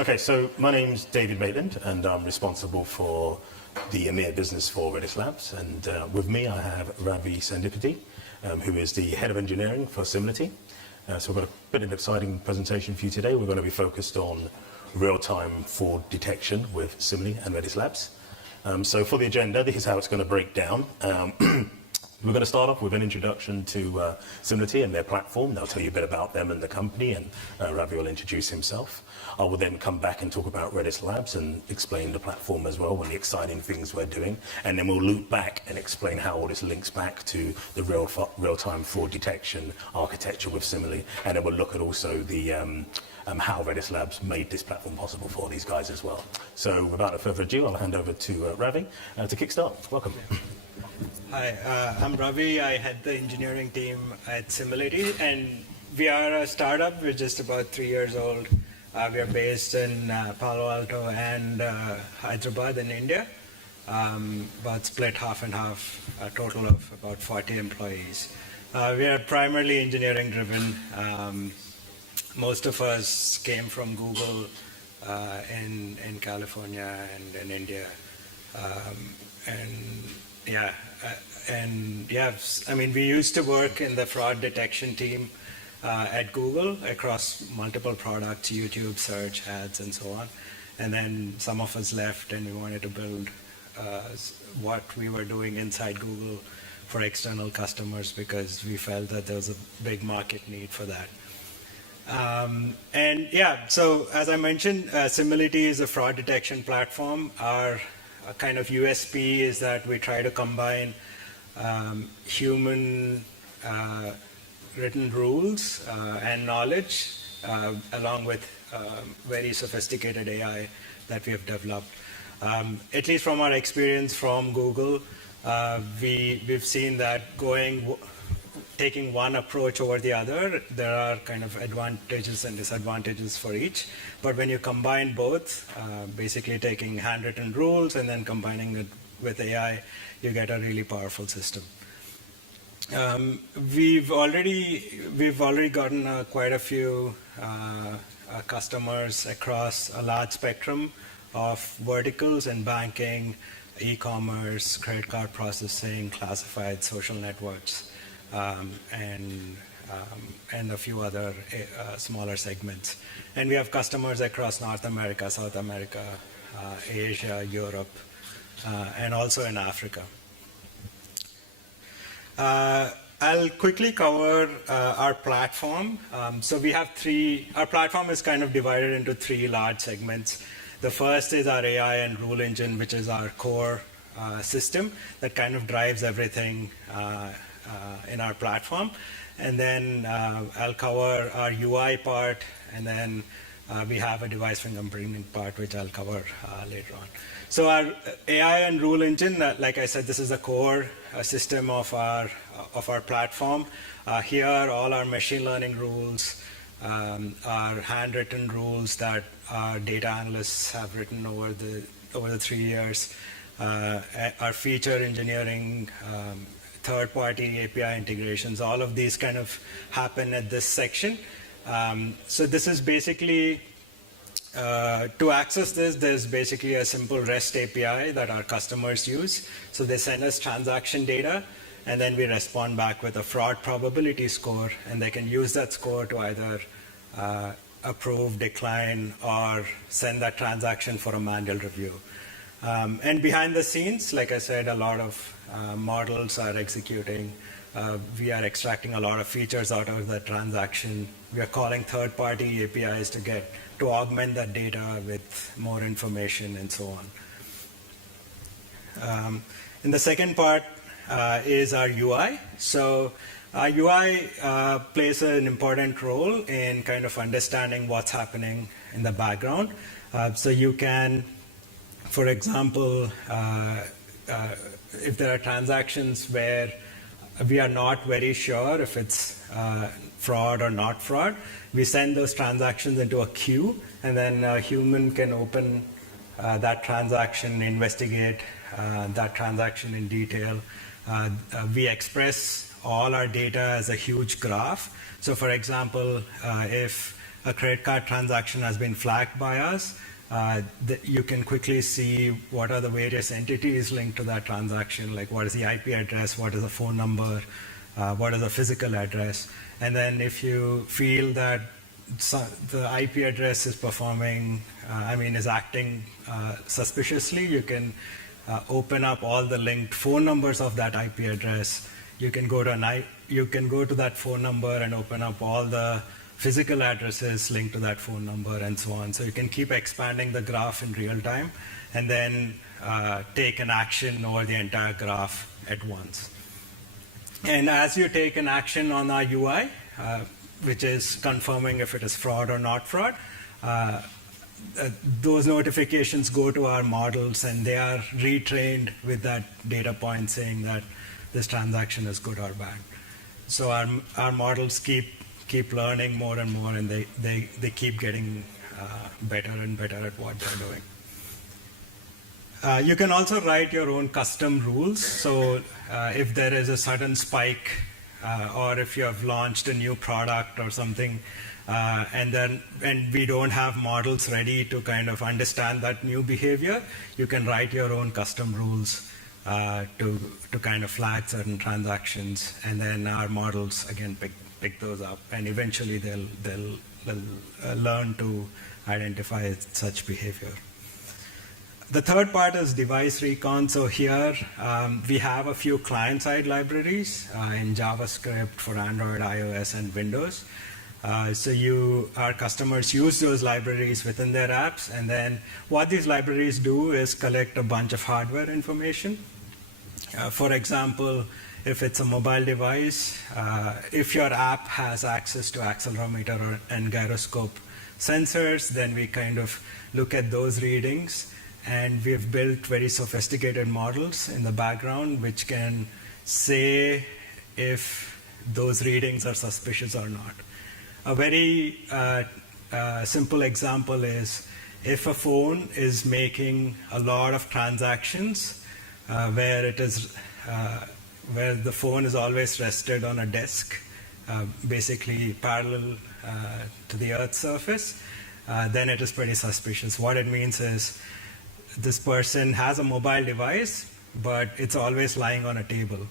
Okay, so my name's David Maitland, and I'm responsible for the EMEA business for Redis Labs. And with me, I have Ravi Sandipati, who is the head of engineering for Simility. So we've got a bit of an exciting presentation for you today. We're going to be focused on real-time fraud detection with Simility and Redis Labs. So for the agenda, this is how it's going to break down. We're going to start off with an introduction to Simility and their platform. They'll tell you a bit about them and the company, and Ravi will introduce himself. I will then come back and talk about Redis Labs and explain the platform as well and the exciting things we're doing. And then we'll loop back and explain how all this links back to the real-time fraud detection architecture with Simility. And then we'll look at also the how Redis Labs made this platform possible for these guys as well. So without further ado, I'll hand over to Ravi to kickstart. Welcome. Hi, I'm Ravi. I head the engineering team at Simility, and we are a startup. We're just about 3 years old. We are based in Palo Alto and Hyderabad in India, but split half and half, a total of about 40 employees. We are primarily engineering driven. Most of us came from Google in California and in India. I mean, we used to work in the fraud detection team at Google across multiple products, YouTube, search, ads, and so on. And then some of us left, and we wanted to build what we were doing inside Google for external customers because we felt that there was a big market need for that. So as I mentioned, Simility is a fraud detection platform. Our kind of USP is that we try to combine human written rules and knowledge along with very sophisticated AI that we have developed. At least from our experience from Google, we've seen that taking one approach over the other, there are kind of advantages and disadvantages for each. But when you combine both, basically taking handwritten rules and then combining it with AI, you get a really powerful system. We've already gotten quite a few customers across a large spectrum of verticals in banking, e-commerce, credit card processing, classified social networks. And a few other smaller segments. And we have customers across North America, South America, Asia, Europe, and also in Africa. I'll quickly cover our platform. So we have our platform is kind of divided into three large segments. The first is our AI and rule engine, which is our core system that kind of drives everything in our platform. And then I'll cover our UI part, and then we have a device fingerprinting part, which I'll cover later on. So our AI and rule engine, like I said, this is the core system of our platform. Here, all our machine learning rules, our handwritten rules that our data analysts have written over the 3 years, our feature engineering, third-party API integrations, all of these kind of happen at this section. So this is basically, to access this, there's basically a simple REST API that our customers use. So they send us transaction data, and then we respond back with a fraud probability score, and they can use that score to either approve, decline, or send that transaction for a manual review. And behind the scenes, like I said, a lot of models are executing. We are extracting a lot of features out of the transaction. We are calling third-party APIs to augment that data with more information and so on. And the second part is our UI. So our UI plays an important role in kind of understanding what's happening in the background. So you can, for example, if there are transactions where we are not very sure if it's fraud or not fraud, we send those transactions into a queue, and then a human can open that transaction, investigate that transaction in detail. We express all our data as a huge graph. So for example, if a credit card transaction has been flagged by us, you can quickly see what are the various entities linked to that transaction, like what is the IP address, what is the phone number, what is the physical address. And then if you feel that the IP address is performing, is acting suspiciously, you can open up all the linked phone numbers of that IP address. You can go to that phone number and open up all the physical addresses linked to that phone number and so on. So you can keep expanding the graph in real time and then take an action over the entire graph at once. And as you take an action on our UI, which is confirming if it is fraud or not fraud, those notifications go to our models and they are retrained with that data point saying that this transaction is good or bad. So our models keep learning more and more, and they keep getting better and better at what they're doing. You can also write your own custom rules. So if there is a sudden spike, or if you have launched a new product or something, and we don't have models ready to kind of understand that new behavior, you can write your own custom rules to kind of flag certain transactions, and then our models again pick those up, and eventually they'll learn to identify such behavior. The third part is device recon. So here we have a few client-side libraries in JavaScript for Android, iOS, and Windows. So our customers use those libraries within their apps, and then what these libraries do is collect a bunch of hardware information. For example, if it's a mobile device, if your app has access to accelerometer and gyroscope sensors, then we kind of look at those readings, and we've built very sophisticated models in the background which can say if those readings are suspicious or not. A very simple example is if a phone is making a lot of transactions where the phone is always rested on a disk, basically parallel to the Earth's surface, then it is pretty suspicious. What it means is this person has a mobile device, but it's always lying on a table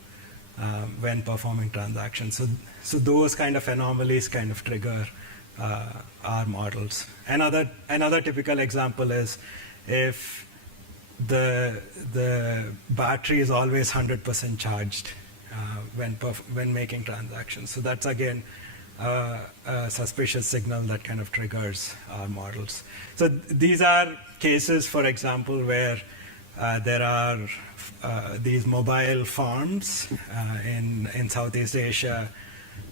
when performing transactions. So those kind of anomalies kind of trigger our models. Another typical example is if the battery is always 100% charged when making transactions. So that's again a suspicious signal that kind of triggers our models. So these are cases, for example, where there are these mobile farms in Southeast Asia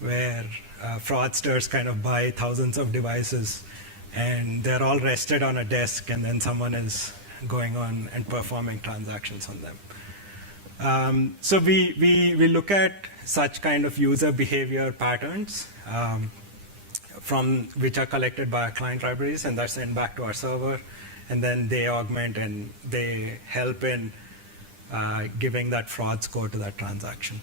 where fraudsters kind of buy thousands of devices, and they're all rested on a desk, and then someone is going on and performing transactions on them. So we look at such kind of user behavior patterns from which are collected by our client libraries, and that's sent back to our server, and then they augment and they help in giving that fraud score to that transaction.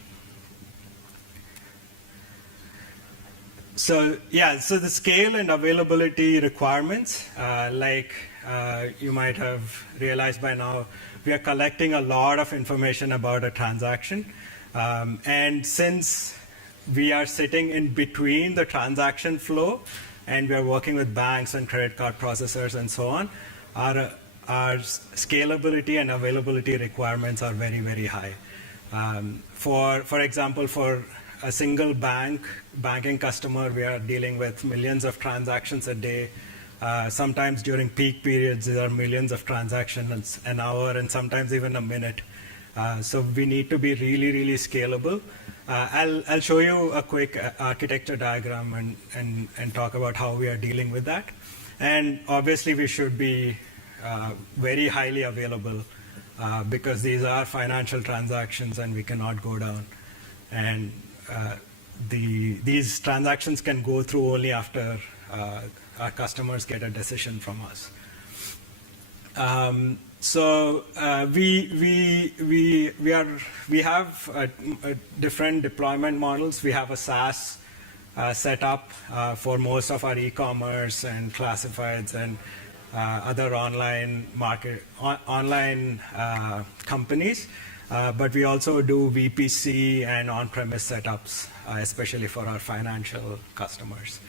So so the scale and availability requirements, you might have realized by now, we are collecting a lot of information about a transaction. And since we are sitting in between the transaction flow and we are working with banks and credit card processors and so on, our scalability and availability requirements are very, very high. For example, for a single banking customer, we are dealing with millions of transactions a day. Sometimes during peak periods, there are millions of transactions an hour, and sometimes even a minute. So we need to be really, really scalable. I'll show you a quick architecture diagram and talk about how we are dealing with that. And obviously, we should be very highly available because these are financial transactions and we cannot go down. And these transactions can go through only after our customers get a decision from us. So we have different deployment models. We have a SaaS set up for most of our e-commerce and classifieds and other online companies. But we also do VPC and on-premise setups, especially for our financial customers.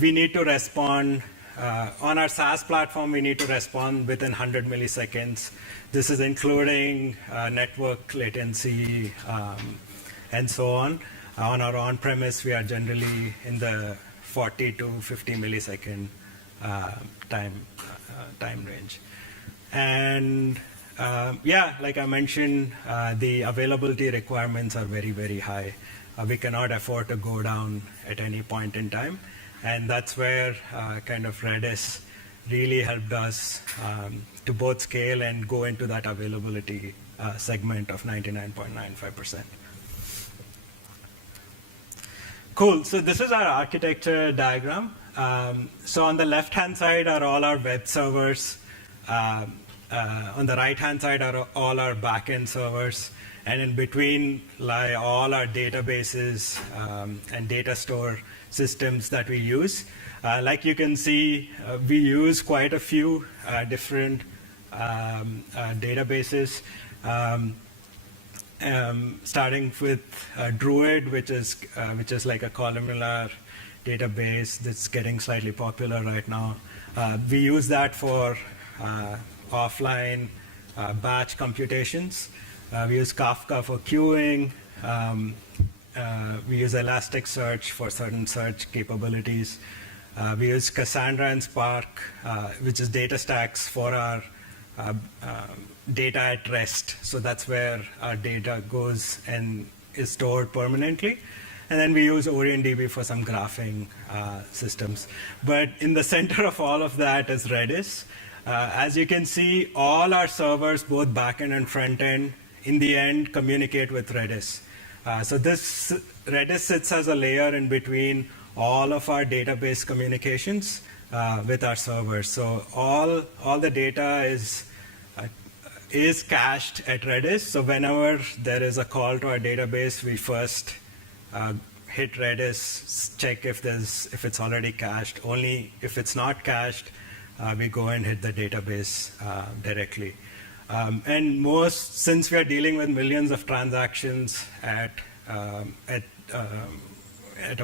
We need to respond on our SaaS platform. We need to respond within 100 milliseconds. This is including network latency and so on. On our on-premise, we are generally in the 40 to 50 millisecond time range. And like I mentioned, the availability requirements are very, very high. We cannot afford to go down at any point in time. And that's where kind of Redis really helped us to both scale and go into that availability segment of 99.95%. Cool. So this is our architecture diagram. So on the left-hand side are all our web servers. On the right-hand side are all our back-end servers. And in between lie all our databases and data store systems that we use. Like you can see, we use quite a few different databases, starting with Druid, which is like a columnar database that's getting slightly popular right now. We use that for offline batch computations. We use Kafka for queuing. We use Elasticsearch for certain search capabilities. We use Cassandra and Spark, which is data stacks for our data at rest. So that's where our data goes and is stored permanently. And then we use OrientDB for some graphing systems. But in the center of all of that is Redis. As you can see, all our servers, both backend and frontend, in the end communicate with Redis. So this Redis sits as a layer in between all of our database communications with our servers. So all the data is cached at Redis. So whenever there is a call to our database, we first hit Redis, check if it's already cached. Only if it's not cached, we go and hit the database directly. And since we are dealing with millions of transactions at a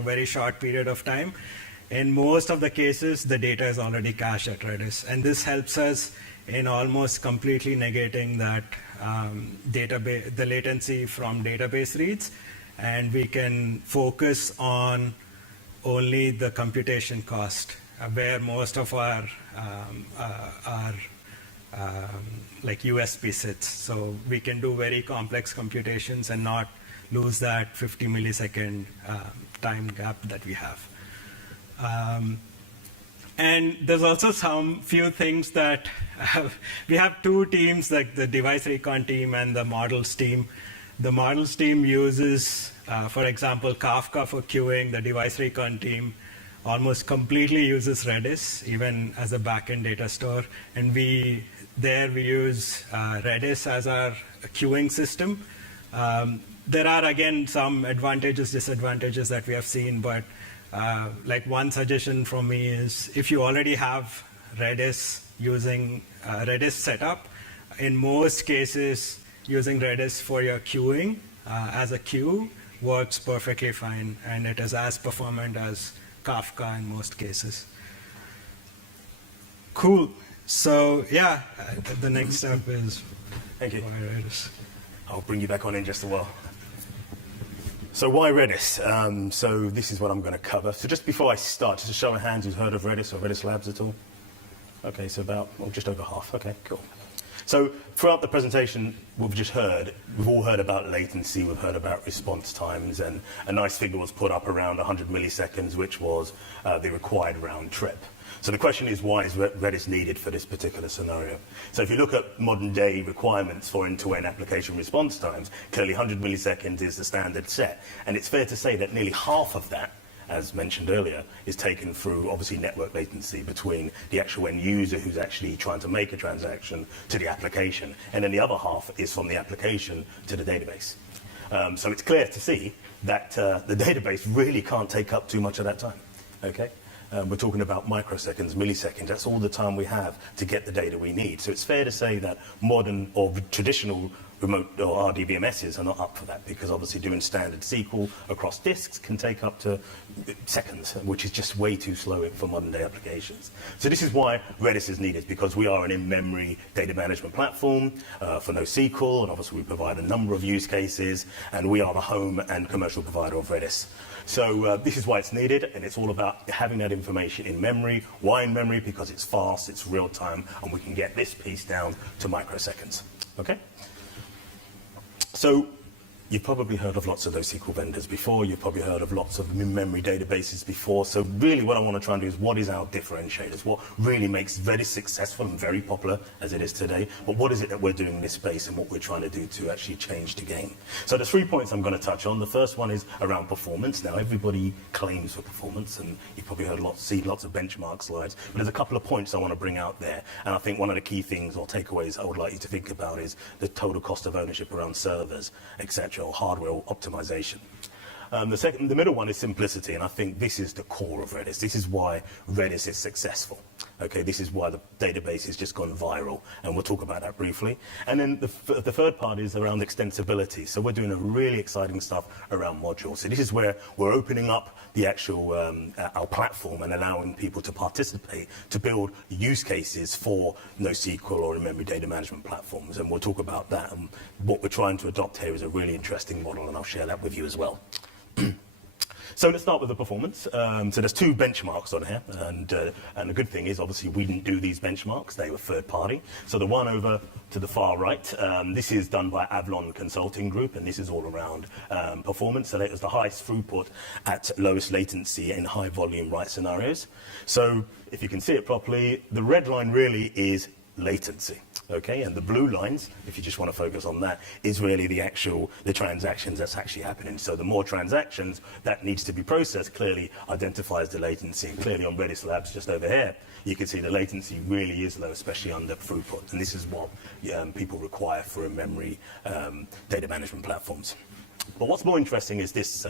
very short period of time, in most of the cases, the data is already cached at Redis. And this helps us in almost completely negating that the latency from database reads. And we can focus on only the computation cost, where most of our like USP sits. So we can do very complex computations and not lose that 50 millisecond time gap that we have. And there's also few things that we have two teams, like the device recon team and the models team. The models team uses, for example, Kafka for queuing. The device recon team almost completely uses Redis, even as a backend data store. And we use Redis as our queuing system. There are, again, some advantages, disadvantages that we have seen, but like one suggestion from me is if you already have Redis using Redis setup, in most cases, using Redis for your queuing as a queue works perfectly fine, and it is as performant as Kafka in most cases. Cool. So yeah, the next step is Thank you. why Redis. I'll bring you back on in just a while. So why Redis? So this is what I'm going to cover. So just before I start, just a show of hands who's heard of Redis or Redis Labs at all? Okay, so just over half. Okay, cool. So throughout the presentation, what we've just heard, we've all heard about latency, we've heard about response times, and a nice figure was put up around 100 milliseconds, which was the required round trip. So the question is, why is Redis needed for this particular scenario? So if you look at modern day requirements for end-to-end application response times, clearly 100 milliseconds is the standard set. And it's fair to say that nearly half of that, as mentioned earlier, is taken through, obviously, network latency between the actual end user who's actually trying to make a transaction to the application. And then the other half is from the application to the database. So it's clear to see that the database really can't take up too much of that time. Okay? We're talking about microseconds, milliseconds. That's all the time we have to get the data we need. So it's fair to say that modern or traditional remote or RDBMSs are not up for that, because obviously doing standard SQL across disks can take up to seconds, which is just way too slow for modern day applications. So this is why Redis is needed, because we are an in-memory data management platform for NoSQL, and obviously we provide a number of use cases, and we are the home and commercial provider of Redis. So this is why it's needed, and it's all about having that information in memory. Why in memory? Because it's fast, it's real time, and we can get this piece down to microseconds. Okay? So you've probably heard of lots of those SQL vendors before. You've probably heard of lots of memory databases before. So really what I want to try and do is, what is our differentiators? What really makes Redis successful and very popular as it is today? But what is it that we're doing in this space and what we're trying to do to actually change the game? So there's 3 points I'm going to touch on. The first one is around performance. Now everybody claims for performance, and you've probably heard seen lots of benchmark slides. But there's a couple of points I want to bring out there. And I think one of the key things or takeaways I would like you to think about is the total cost of ownership around servers, etc., or hardware optimization. The middle one is simplicity, and I think this is the core of Redis. This is why Redis is successful. Okay, this is why the database has just gone viral, and we'll talk about that briefly. And then the third part is around extensibility. So we're doing a really exciting stuff around modules. So this is where we're opening up the actual our platform and allowing people to participate to build use cases for NoSQL or in-memory data management platforms. And we'll talk about that. And what we're trying to adopt here is a really interesting model, and I'll share that with you as well. So let's start with the performance. So there's 2 benchmarks on here, and the good thing is, obviously, we didn't do these benchmarks. They were third party. So the one over to the far right, this is done by Avalon Consulting Group, and this is all around performance. So that was the highest throughput at lowest latency in high volume write scenarios. So if you can see it properly, the red line really is latency. Okay, and the blue lines, if you just want to focus on that, is really the transactions that's actually happening. So the more transactions that needs to be processed clearly identifies the latency. And clearly on Redis Labs just over here, you can see the latency really is low, especially under throughput. And this is what people require for in-memory data management platforms. But what's more interesting is this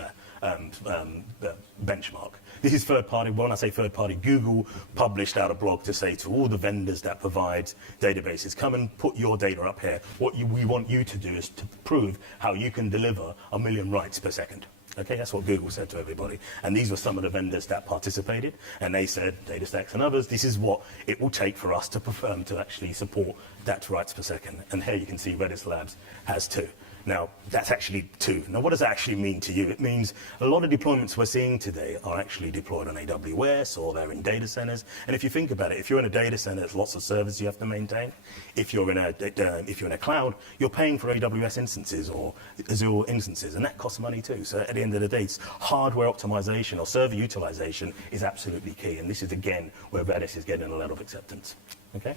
benchmark. This is third party. When I say third party, Google published out a blog to say to all the vendors that provide databases, come and put your data up here. What we want you to do is to prove how you can deliver 1 million writes per second. Okay, that's what Google said to everybody. And these were some of the vendors that participated. And they said, DataStax and others, this is what it will take for us to actually support that writes per second. And here you can see Redis Labs has 2. Now, that's actually 2. Now, what does that actually mean to you? It means a lot of deployments we're seing today are actually deployed on AWS, or they're in data centers. And if you think about it, if you're in a data center, there's lots of servers you have to maintain. If you're in a cloud, you're paying for AWS instances or Azure instances, and that costs money too. So at the end of the day, it's hardware optimization or server utilization is absolutely key. And this is, again, where Redis is getting a lot of acceptance. Okay?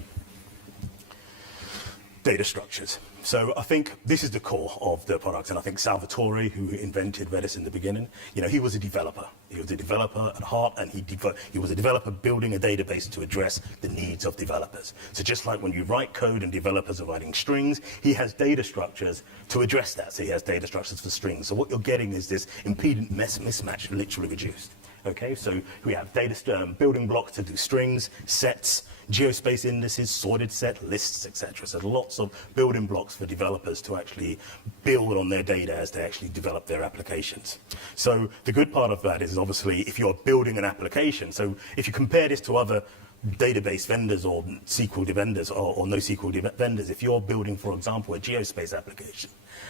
Data structures. So I think this is the core of the product, and I think Salvatore, who invented Redis in the beginning, he was a developer. He was a developer at heart, and he was a developer building a database to address the needs of developers. So just like when you write code and developers are writing strings, he has data structures to address that. So he has data structures for strings. So what you're getting is this impedance mismatch literally reduced. Okay, so we have data building blocks to do strings, sets, geospace indices, sorted set, lists, etc. So lots of building blocks for developers to actually build on their data as they actually develop their applications. So the good part of that is obviously if you're building an application, so if you compare this to other database vendors or SQL vendors or NoSQL vendors, if you're building, for example, a geospace application,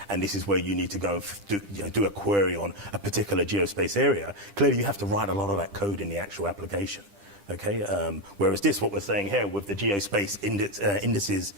and this is where you need to go do a query on a particular geospace area, clearly you have to write a lot of that code in the actual application. Okay, whereas what we're saying here with the geospace indices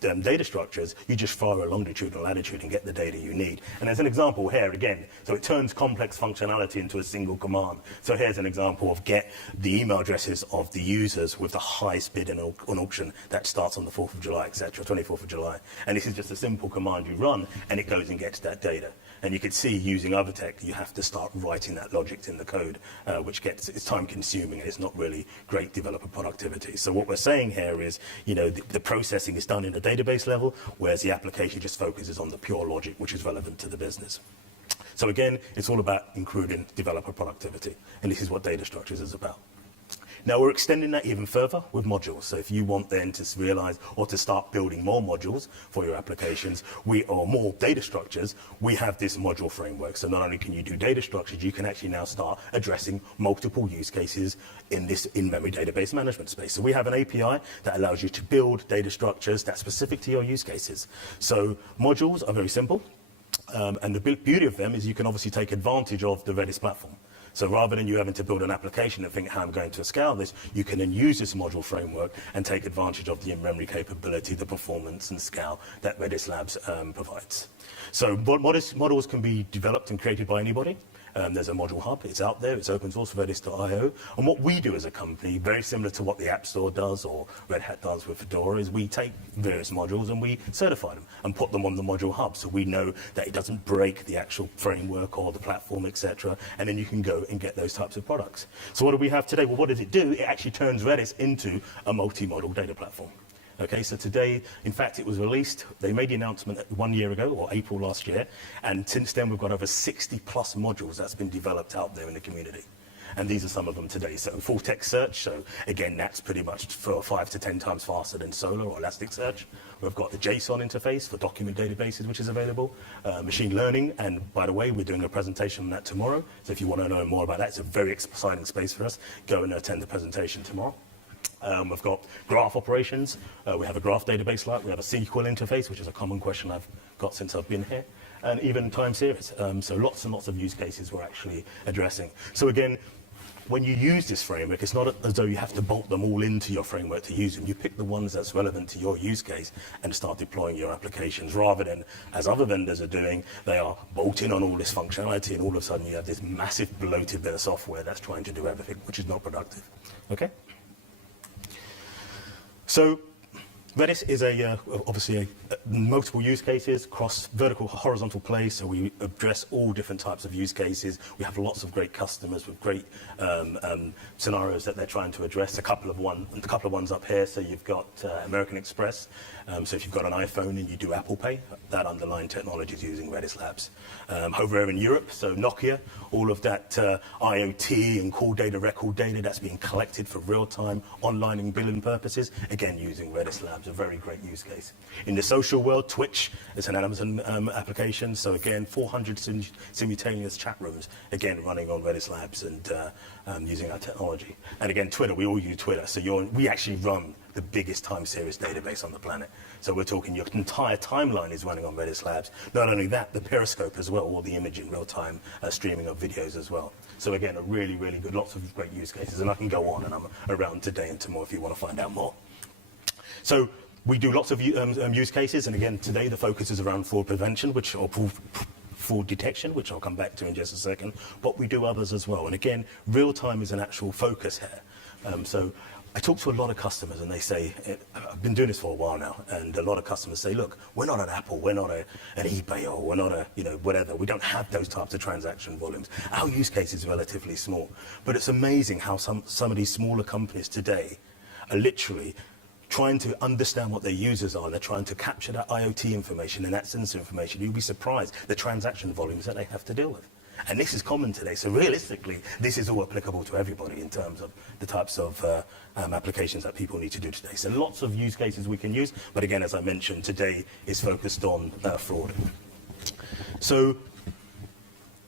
data structures, you just fire a longitude and latitude and get the data you need. And there's an example here again. So it turns complex functionality into a single command. So here's an example of get the email addresses of the users with the highest bid on auction that starts on the 4th of July, etc., 24th of July. And this is just a simple command you run, and it goes and gets that data. And you can see using other tech, you have to start writing that logic in the code, which it's time consuming and it's not really great developer productivity. So what we're saying here is, the processing is done in the database level, whereas the application just focuses on the pure logic, which is relevant to the business. So again, it's all about improving developer productivity. And this is what data structures is about. Now we're extending that even further with modules. So if you want then to realize or to start building more modules for your applications, or more data structures, we have this module framework. So not only can you do data structures, you can actually now start addressing multiple use cases in this in-memory database management space. So we have an API that allows you to build data structures that's specific to your use cases. So modules are very simple. And the beauty of them is you can obviously take advantage of the Redis platform. So rather than you having to build an application and think how I'm going to scale this, you can then use this module framework and take advantage of the in-memory capability, the performance and scale that Redis Labs provides. So models can be developed and created by anybody. There's a module hub, it's out there, it's open source, Redis.io. And what we do as a company, very similar to what the App Store does or Red Hat does with Fedora, is we take various modules and we certify them and put them on the module hub. So we know that it doesn't break the actual framework or the platform, etc. And then you can go and get those types of products. So what do we have today? Well, what does it do? It actually turns Redis into a multimodal data platform. Okay, so today, in fact, it was released, they made the announcement 1 year ago, or April last year, and since then we've got over 60 plus modules that's been developed out there in the community. And these are some of them today. So full text search, so again, that's pretty much for 5 to 10 times faster than Solar or Elasticsearch. We've got the JSON interface for document databases, which is available. Machine learning, and by the way, we're doing a presentation on that tomorrow. So if you want to know more about that, it's a very exciting space for us. Go and attend the presentation tomorrow. We've got graph operations. We have a graph database like. We have a SQL interface, which is a common question I've got since I've been here. And even time series. So lots and lots of use cases we're actually addressing. So again, when you use this framework, it's not as though you have to bolt them all into your framework to use them. You pick the ones that's relevant to your use case and start deploying your applications, rather than, as other vendors are doing, they are bolting on all this functionality, and all of a sudden you have this massive bloated bit of software that's trying to do everything, which is not productive. Okay? So Redis is obviously multiple use cases, cross vertical, horizontal play, so we address all different types of use cases. We have lots of great customers with great scenarios that they're trying to address. A couple of ones up here. So you've got American Express. So if you've got an iPhone and you do Apple Pay, that underlying technology is using Redis Labs. Over here in Europe, so Nokia, all of that IoT and call data, record data that's being collected for real-time online and billing purposes, again using Redis Labs, a very great use case. In the social world, Twitch is an Amazon application, so again 400 simultaneous chat rooms, again running on Redis Labs and using our technology. And again, Twitter, we all use Twitter, so we actually run the biggest time series database on the planet. So we're talking your entire timeline is running on Redis Labs. Not only that, the Periscope as well, all the imaging real-time streaming of videos as well. So again, a really, really good, lots of great use cases. And I can go on, and I'm around today and tomorrow if you want to find out more. So we do lots of use cases, and again, today the focus is around fraud prevention, or fraud detection, which I'll come back to in just a second, but we do others as well. And again, real-time is an actual focus here. So I talk to a lot of customers and they say, I've been doing this for a while now, and a lot of customers say, look, we're not an Apple, we're not an eBay, or we're not a, whatever. We don't have those types of transaction volumes. Our use case is relatively small. But it's amazing how some of these smaller companies today are literally trying to understand what their users are. They're trying to capture that IoT information and that sensor information. You'll be surprised the transaction volumes that they have to deal with. And this is common today. So realistically, this is all applicable to everybody in terms of the types of applications that people need to do today. So lots of use cases we can use. But again, as I mentioned, today is focused on fraud. So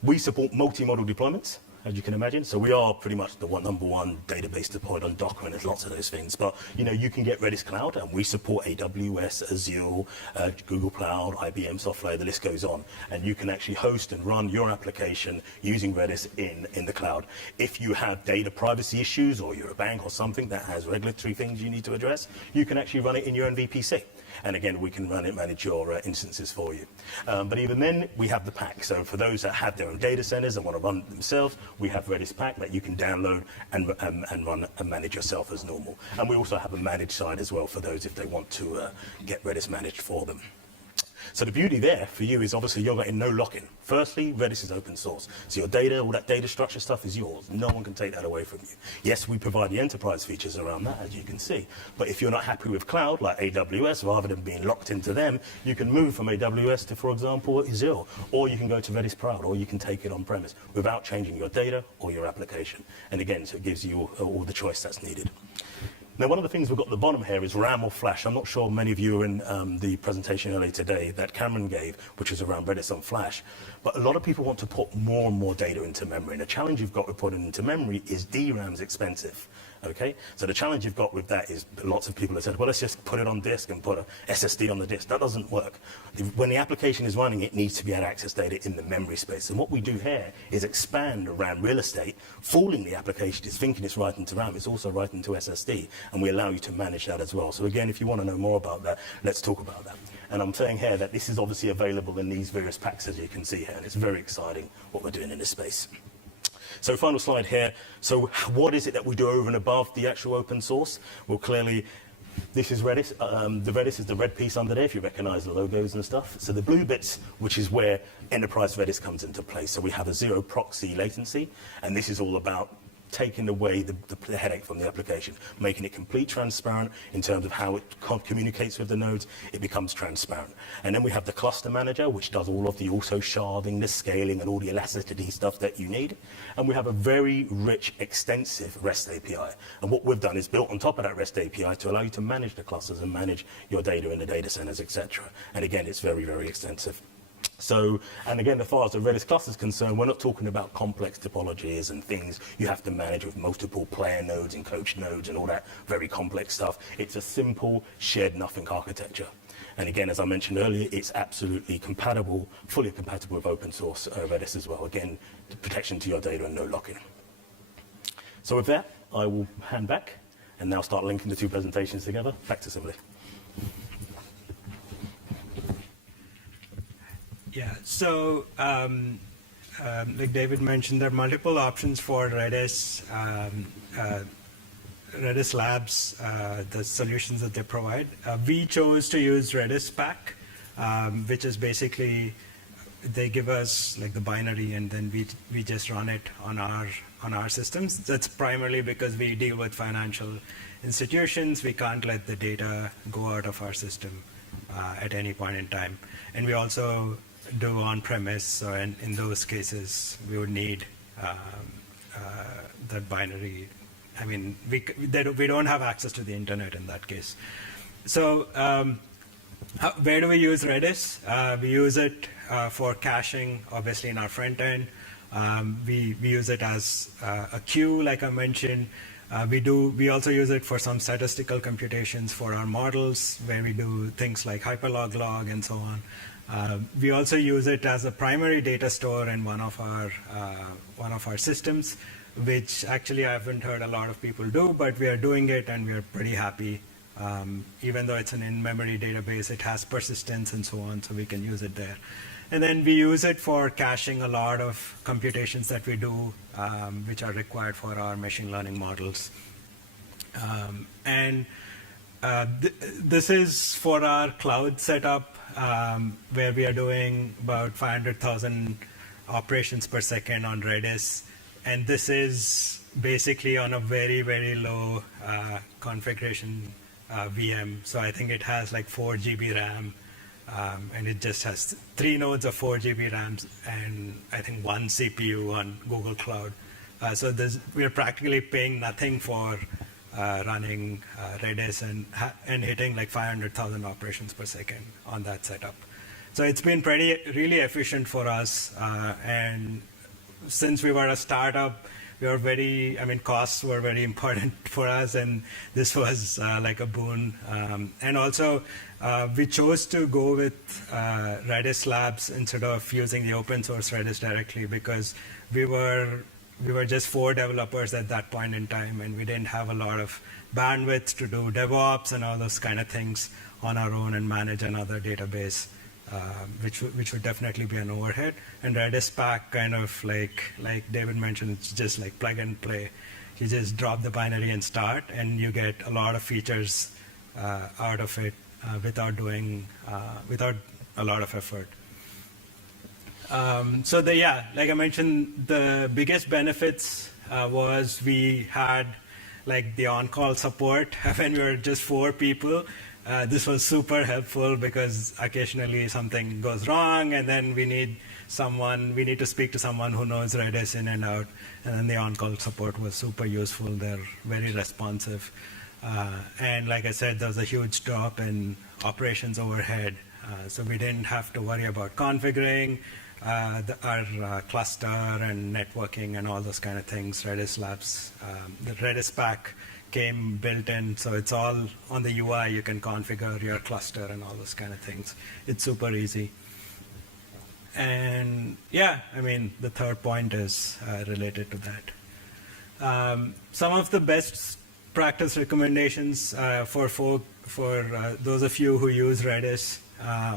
we support multimodal deployments, as you can imagine. So we are pretty much the number one database deployed on Docker, and there's lots of those things. But you can get Redis Cloud, and we support AWS, Azure, Google Cloud, IBM software, the list goes on. And you can actually host and run your application using Redis in the cloud. If you have data privacy issues, or you're a bank or something that has regulatory things you need to address, you can actually run it in your own VPC. And again, we can manage your instances for you. But even then, we have the pack. So for those that have their own data centers and want to run it themselves, we have Redis Pack that you can download and run and manage yourself as normal. And we also have a managed side as well for those if they want to get Redis managed for them. So the beauty there for you is obviously you're getting no lock-in. Firstly, Redis is open source. So your data, all that data structure stuff is yours. No one can take that away from you. Yes, we provide the enterprise features around that, as you can see. But if you're not happy with cloud, like AWS, rather than being locked into them, you can move from AWS to, for example, Azure. Or you can go to Redis Cloud, or you can take it on-premise without changing your data or your application. And again, so it gives you all the choice that's needed. Now, one of the things we've got at the bottom here is RAM or flash. I'm not sure many of you were in the presentation earlier today that Cameron gave, which is around Redis on flash. But a lot of people want to put more and more data into memory. And the challenge you've got with putting into memory is DRAM's expensive. Okay, so the challenge you've got with that is lots of people have said, well, let's just put it on disk and put a SSD on the disk. That doesn't work. When the application is running, it needs to be able to access data in the memory space. And what we do here is expand the RAM real estate, fooling the application. It's thinking it's writing to RAM. It's also writing to SSD. And we allow you to manage that as well. So again, if you want to know more about that, let's talk about that. And I'm saying here that this is obviously available in these various packs, as you can see here. And it's very exciting what we're doing in this space. So final slide here. So what is it that we do over and above the actual open source? Well, clearly, this is Redis. The Redis is the red piece under there, if you recognize the logos and stuff. So the blue bits, which is where enterprise Redis comes into play. So we have a zero proxy latency, and this is all about taking away the headache from the application, making it complete transparent in terms of how it communicates with the nodes. It becomes transparent. And then we have the cluster manager, which does all of the also sharding, the scaling, and all the elasticity stuff that you need. And we have a very rich, extensive REST API. And what we've done is built on top of that REST API to allow you to manage the clusters and manage your data in the data centers, etc. And again, it's very, very extensive. So, and again, as far as the Redis cluster is concerned, we're not talking about complex topologies and things you have to manage with multiple player nodes and coach nodes and all that very complex stuff. It's a simple shared nothing architecture. And again, as I mentioned earlier, it's absolutely compatible, fully compatible with open source Redis as well. Again, protection to your data and no lock-in. So with that, I will hand back and now start linking the two presentations together. Back to Simility. Yeah, so like David mentioned, there are multiple options for Redis, Redis Labs, the solutions that they provide. We chose to use Redis Pack, which is basically, they give us like the binary and then we just run it on our systems. That's primarily because we deal with financial institutions. We can't let the data go out of our system at any point in time. And we also do on-premise, so in those cases, we would need that binary. I mean, we don't have access to the internet in that case. So where do we use Redis? We use it for caching, obviously, in our front end. We use it as a queue, like I mentioned. We also use it for some statistical computations for our models, where we do things like hyperlog log and so on. We also use it as a primary data store in one of our systems, which actually I haven't heard a lot of people do, but we are doing it and we are pretty happy. Even though it's an in-memory database, it has persistence and so on, so we can use it there. And then we use it for caching a lot of computations that we do, which are required for our machine learning models. This is for our cloud setup, where we are doing about 500,000 operations per second on Redis. And this is basically on a very, very low configuration VM. So I think it has like 4 GB RAM, and it just has 3 nodes of 4 GB RAMs, and I think 1 CPU on Google Cloud. So we're practically paying nothing for running Redis and hitting like 500,000 operations per second on that setup. So it's been really efficient for us. And since we were a startup, we were costs were very important for us, and this was like a boon. And also, we chose to go with Redis Labs instead of using the open source Redis directly, because we were just 4 developers at that point in time, and we didn't have a lot of bandwidth to do DevOps and all those kind of things on our own and manage another database, which would definitely be an overhead. And Redis Pack, kind of like David mentioned, it's just like plug and play. You just drop the binary and start, and you get a lot of features out of it without a lot of effort. So like I mentioned, the biggest benefits was we had like the on-call support when we were just 4 people. This was super helpful because occasionally something goes wrong, and then we need to speak to someone who knows Redis in and out. And then the on-call support was super useful. They're very responsive. And like I said, there was a huge drop in operations overhead. So we didn't have to worry about configuring our cluster and networking and all those kind of things. Redis Labs, the Redis pack came built in, so it's all on the UI. You can configure your cluster and all those kind of things. It's super easy. And yeah, I mean, the third point is related to that. Some of the best practice recommendations for those of you who use Redis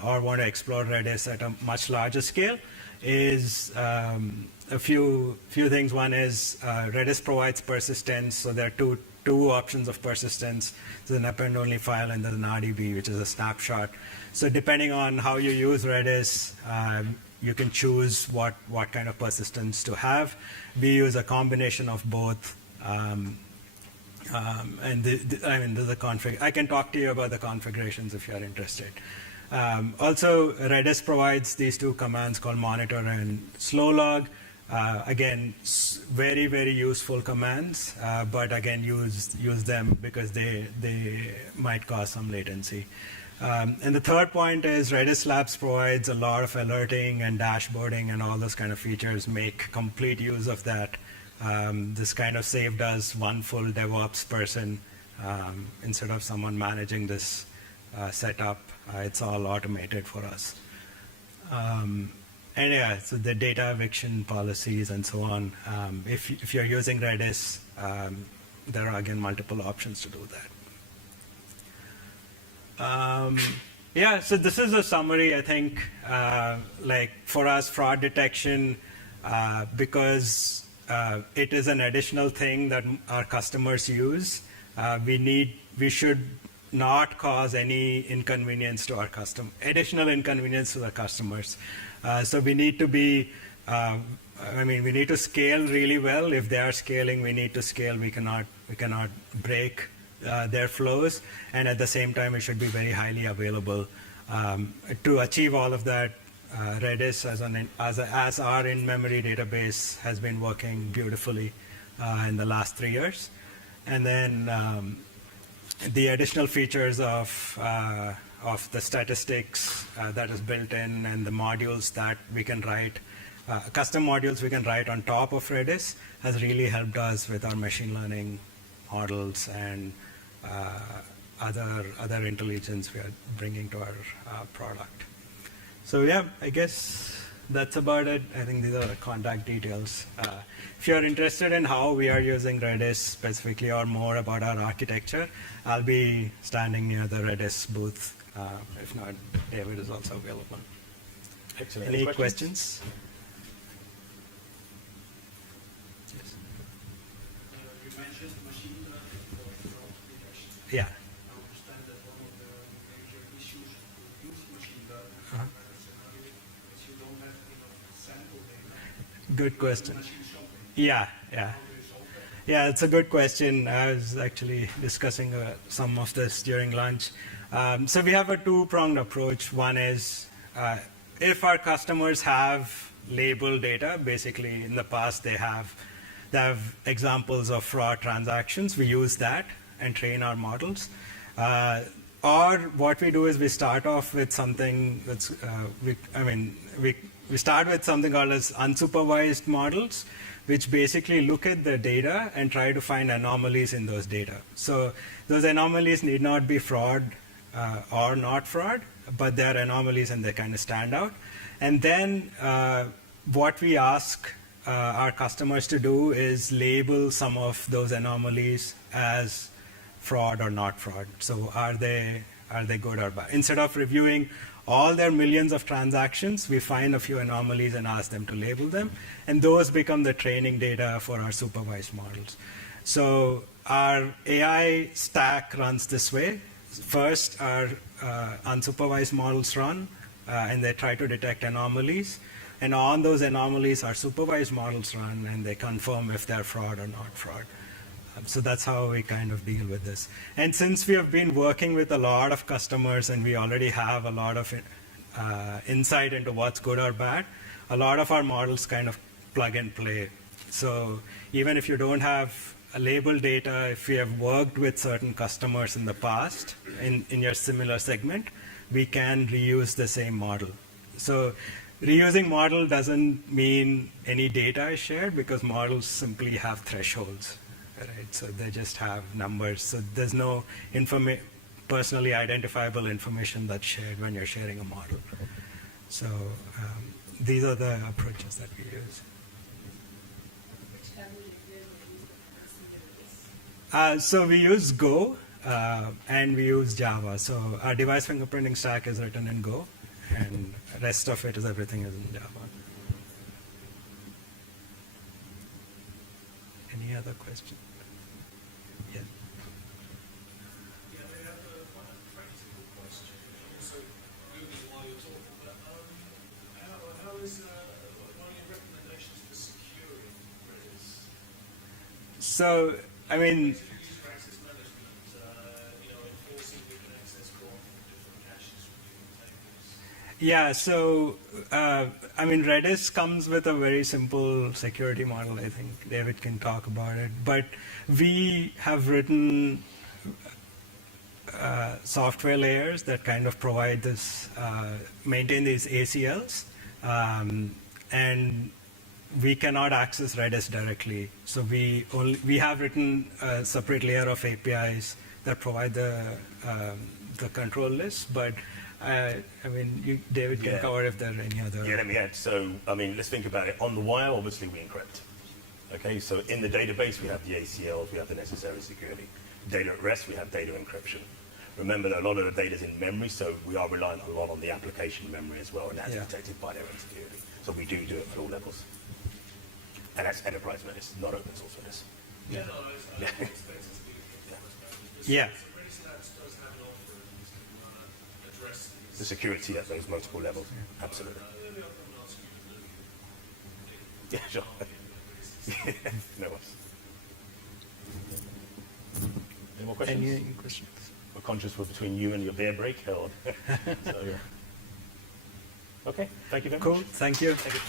or want to explore Redis at a much larger scale is a few things. One is Redis provides persistence, so there are two options of persistence. There's an append-only file and there's an RDB, which is a snapshot. So depending on how you use Redis, you can choose what kind of persistence to have. We use a combination of both. And there's a config. I can talk to you about the configurations if you're interested. Also, Redis provides these 2 commands called monitor and slow log. Again, very, very useful commands, but again, use them because they might cause some latency. And the third point is Redis Labs provides a lot of alerting and dashboarding and all those kind of features. Make complete use of that. This kind of saved us one full DevOps person instead of someone managing this setup. It's all automated for us. And yeah, so the data eviction policies and so on. If you're using Redis, there are again multiple options to do that. Yeah, so this is a summary. I think, like for us, fraud detection, because it is an additional thing that our customers use. We should not cause any inconvenience to our additional inconvenience to the customers. So we need to be, we need to scale really well. If they are scaling, we need to scale. We cannot break their flows, and at the same time, it should be very highly available. To achieve all of that, Redis as our in-memory database has been working beautifully in the last 3 years, and then the additional features of the statistics that is built in and the modules that we can write, custom modules we can write on top of Redis has really helped us with our machine learning models and other intelligence we are bringing to our product. So yeah, I guess that's about it. I think these are the contact details. If you're interested in how we are using Redis specifically or more about our architecture, I'll be standing near the Redis booth. If not, David is also available. Excellent. Any questions? Yes. You mentioned machine learning for fraud detection. Yeah. I understand that one of the major issues to use machine learning for scenario is you don't have enough sample data. Good question. Machine something. Yeah. How do you solve that? Yeah, it's a good question. I was actually discussing some of this during lunch. So we have a 2-pronged approach. One is if our customers have labeled data, basically in the past they have examples of fraud transactions, we use that and train our models. Or what we do is we start off with something that's, we start with something called as unsupervised models, which basically look at the data and try to find anomalies in those data. So those anomalies need not be fraud or not fraud, but they're anomalies and they kind of stand out. And then what we ask our customers to do is label some of those anomalies as fraud or not fraud. So are they good or bad? Instead of reviewing all their millions of transactions, we find a few anomalies and ask them to label them. And those become the training data for our supervised models. So our AI stack runs this way. First, our unsupervised models run. and they try to detect anomalies. And on those anomalies, our supervised models run, and they confirm if they're fraud or not fraud. So that's how we kind of deal with this. And since we have been working with a lot of customers and we already have a lot of insight into what's good or bad, a lot of our models kind of plug and play. So even if you don't have label data, if you have worked with certain customers in the past in your similar segment, we can reuse the same model. So reusing model doesn't mean any data is shared, because models simply have thresholds. Right? So they just have numbers. So there's no personally identifiable information that's shared when you're sharing a model. So these are the approaches that we use. So we use Go and we use Java. So our device fingerprinting stack is written in Go, and the rest of it is everything is in Java. Any other questions? Yeah. Yeah, I have quite a practical question. Also, Google, while you're talking, but how is one of your recommendations for securing Redis? So, I mean, User access management, enforcing we can access from different caches from different tables. yeah, so, I mean, Redis comes with a very simple security model. I think David can talk about it. But we have written software layers that kind of provide this, maintain these ACLs. And we cannot access Redis directly. So we have written a separate layer of APIs that provide the control list. But I mean, David can cover if there are any other. Yeah, let me add. So, I mean, let's think about it. On the wire, obviously, we encrypt. Okay, so in the database, we have the ACLs, we have the necessary security. Data at rest, we have data encryption. Remember that a lot of the data is in memory, so we are reliant a lot on the application memory as well, and that's protected by their own security. So we do it at all levels. And that's enterprise Redis, not open source Redis. Yeah, no, I expect it to be Yeah. So Redis Labs does have an offering that can address these. The security at those multiple levels, absolutely. Maybe I'll come and ask you to do. Yeah, sure. No worries. Any more questions? Any questions? We're conscious we're between you and your beer break. So, yeah. Okay, thank you very much. Cool. Thank you. Thank you.